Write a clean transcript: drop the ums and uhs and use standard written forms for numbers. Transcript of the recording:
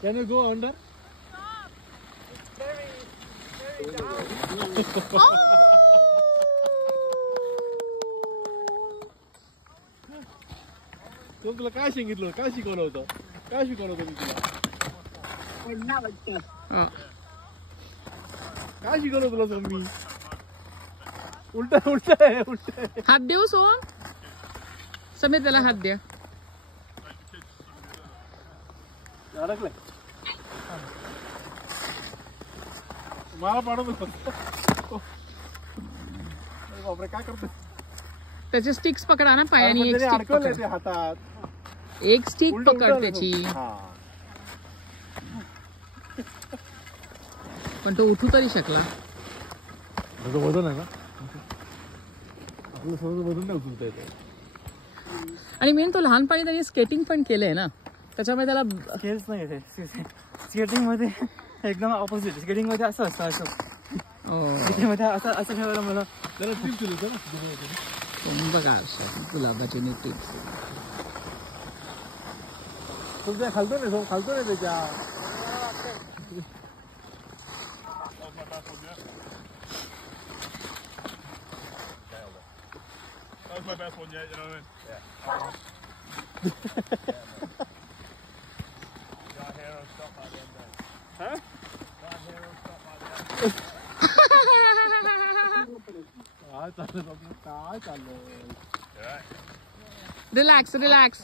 Can you go under? तुला काय सांगितलं? काय शिकवलं होतं? काय शिकवलं होतं मी तुला? काय शिकवलं तुला मी? उलट उलट उलट. हात देऊ सोम. समीर त्याला हात द्या. अडकलंय. मला पाडत होता. बापरे काय करतो? त्याचे स्टिक्स पकडा ना पायाने. एक स्टिक पकड हातात. एक स्टिक पकड त्याची. पण तो उठू तरी शकला. वजन आहे ना आपलं सगळं वजन नाही उचलता येत. आणि मेन तो लहानपणी त्यांनी स्केटिंग पण केलंय ना त्याच्यामुळे त्याला स्केल्स नाही येते. स्केटिंग मध्ये एकदम ऑपोजिट. स्केटिंग मध्ये असं असतं असं. स्केटिंग मध्ये असं असं ठेवायला मला जरा टिप्स दिली होतं ना. बघा गुलाबाची टिप्स. तुमच्या खालतो नाही खालतो नाही त्याच्या. That was my best one yet, you know what I mean? Yeah. Got hair on stop by the end there. Huh? Got hair on stop by the end. काय चाललं? काय चाललं? Relax relax.